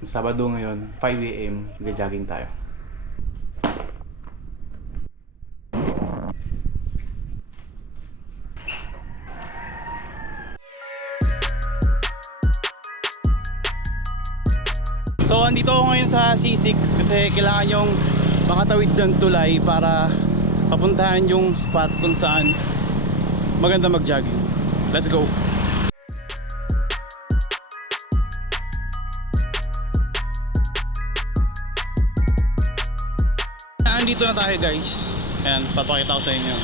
Sabado ngayon, 5 AM, nag-jogging tayo. So andito ako ngayon sa C6 kasi kailangan yung makatawid ng tulay para papuntahan yung spot kung saan maganda mag-jogging. Let's go! Andito na tayo guys. Ayan, papakita ko sa inyo.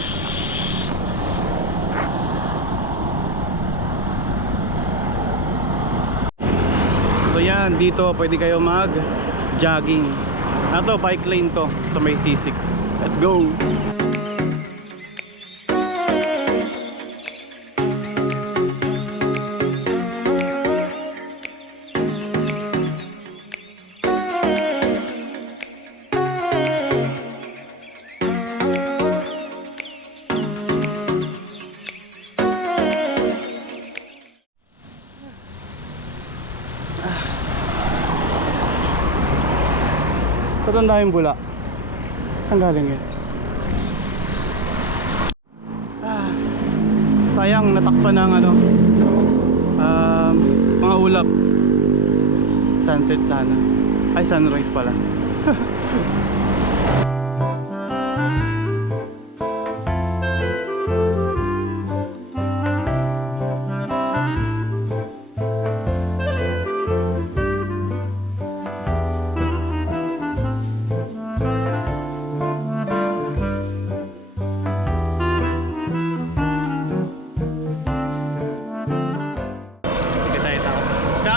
So yan, dito pwede kayo mag-jogging. Ito, bike lane to sa may C6. Let's go! Ba't ang daming bula? Saan galing yun? Sayang, natakpan ng ano, mga ulap. Sunset sana. Ay, sunrise pala.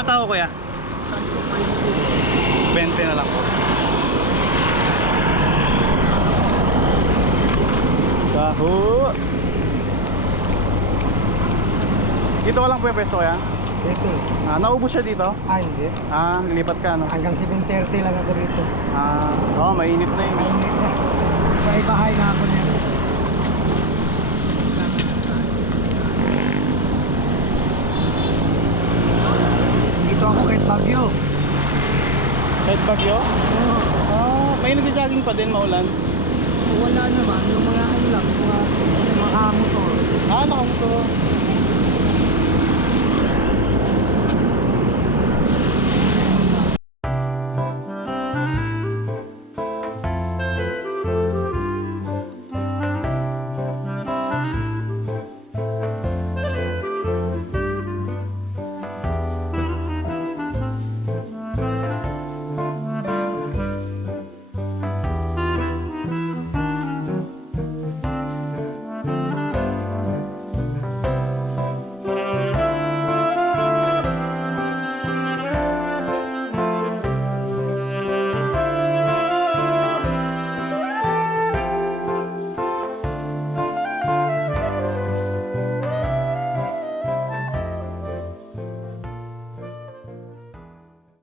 Tao kuya? 20 na lang po. Saho! Dito ka lang po yung pwesto kuya? Dito. Naubos siya dito? Hindi. Lipat ka no? Hanggang 7:30 lang ako rito. Mainit na yun. Mainit na. Sa ibahay na ako niya. Dito ako kahit Bagyo. Kahit Bagyo? Oo. May nag-jogging pa din, maulan? Wala naman. Yung mga ano lang, mga motor. Nakamotor.